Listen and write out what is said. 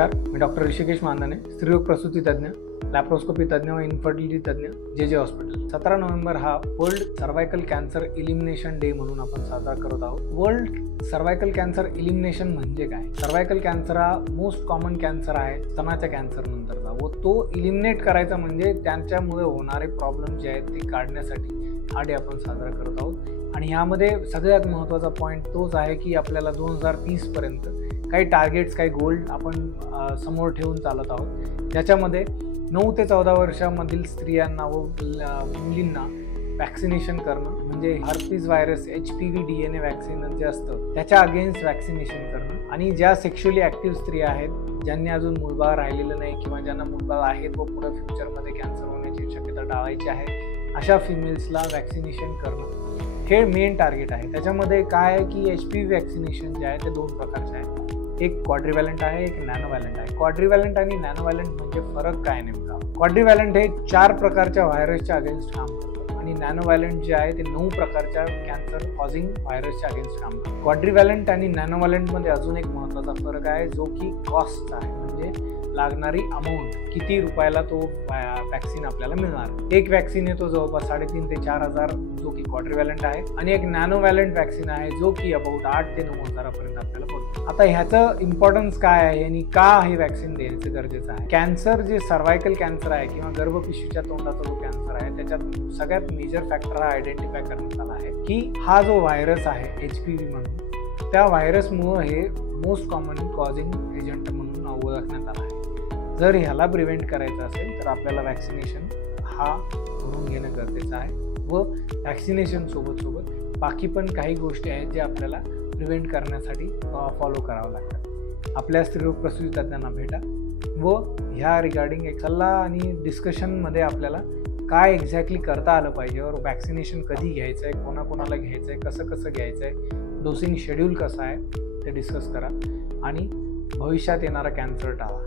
नमस्कार, मी डॉक्टर ऋषिकेश मानधने, स्त्रीरोग प्रसूती तज्ञ, लॅप्रोस्कोपी तज्ञ व इन्फर्टिलिटी तज्ञ, जे हॉस्पिटल. 17 नोव्हेंबर हा world cervical cancer elimination day म्हणून आपण साजरा करत आहोत. वर्ल्ड सर्वायकल कॅन्सर इलिमिनेशन म्हणजे काय? सर्वायकल कॅन्सर हा मोस्ट कॉमन कॅन्सर आहे स्तनाच्या कॅन्सर नंतरचा, व तो इलिमिनेट करायचा म्हणजे त्यांच्यामुळे होणारे प्रॉब्लेम जे आहेत ते काढण्यासाठी हा डे आपण साजरा करत आहोत. आणि ह्यामध्ये सगळ्यात महत्त्वाचा पॉईंट तोच आहे की आपल्याला 2030 पर्यंत काही टार्गेट्स, काही गोल आपण समोर ठेवून चालत आहोत, ज्याच्यामध्ये 9 ते 14 वर्षामधील स्त्रियांना व मुलींना वॅक्सिनेशन करणं, म्हणजे herpes virus HPV DNA vaccine जे असतं त्याच्या अगेन्स्ट वॅक्सिनेशन करणं. आणि ज्या सेक्शुअली ॲक्टिव्ह स्त्रिया आहेत, ज्यांनी अजून मूलबाळ राहिलेलं नाही किंवा ज्यांना मूलबाळ आहेत व पुढे फ्युचरमध्ये कॅन्सर होण्याची शक्यता टाळायची आहे, अशा फिमेल्सला वॅक्सिनेशन करणं हे मेन टार्गेट आहे. त्याच्यामध्ये काय आहे की HPV वॅक्सिनेशन जे आहे ते 2 प्रकारचे आहे. एक क्वाड्रिव्हॅलंट आहे, एक नॅनोव्हॅलंट आहे. क्वाड्रिव्हॅलंट आणि नॅनोव्हॅलंट म्हणजे फरक काय नेमका? क्वाड्रिव्हॅलंट हे 4 प्रकारच्या व्हायरसच्या अगेन्स्ट काम करतं आणि नॅनोव्हॅलंट जे आहे ते 9 प्रकारच्या कॅन्सर कॉझिंग व्हायरसच्या अगेन्स्ट काम करतं. क्वाड्रिव्हॅलंट आणि नॅनोव्हॅलंटमध्ये अजून एक महत्त्वाचा फरक आहे, जो की कॉस्टचा आहे, म्हणजे लागणारी अमाऊंट, किती रुपयाला तो वॅक्सिन आपल्याला मिळणार. एक वॅक्सिन येतो जवळपास 3,500 ते 4,000, जो की क्वाड्रिव्हॅलंट आहे, आणि एक नॅनोव्हॅलंट वॅक्सिन आहे जो की अबाउट 8,000 ते 9,000 पर्यंत आपल्याला पडतो. आता ह्याचं इम्पॉर्टन्स काय आहे आणि का हे वॅक्सिन देण्याचं गरजेचं आहे? कॅन्सर जे सर्वायकल कॅन्सर आहे किंवा गर्भपिशवीच्या तोंडाचा जो कॅन्सर आहे, त्याच्यात सगळ्यात मेजर फॅक्टर हा आयडेंटिफाय करण्यात आला आहे की हा जो व्हायरस आहे HPV म्हणून, त्या व्हायरसमुळं हे मोस्ट कॉमन कॉझिंग एजंट म्हणून ओळखण्यात आला आहे. जर ह्याला प्रिव्हेंट करायचं असेल तर आपल्याला वॅक्सिनेशन हा करून घेणं गरजेचं आहे, व वॅक्सिनेशन सोबत बाकी पण काही गोष्टी आहेत जे आपल्याला प्रिव्हेंट करण्यासाठी फॉलो करावं लागतात. आपल्या स्त्रीरोग प्रसूती तज्ञांना भेटा व ह्या रिगार्डिंग एक सल्ला आणि डिस्कशनमध्ये आपल्याला काय एक्झॅक्टली करता आलं पाहिजे, व वॅक्सिनेशन कधी घ्यायचं आहे, कोणाकोणाला घ्यायचं आहे, कसं घ्यायचं आहे, डोसिंग शेड्यूल कसं आहे ते डिस्कस करा आणि भविष्यात येणारा कॅन्सर टाळा.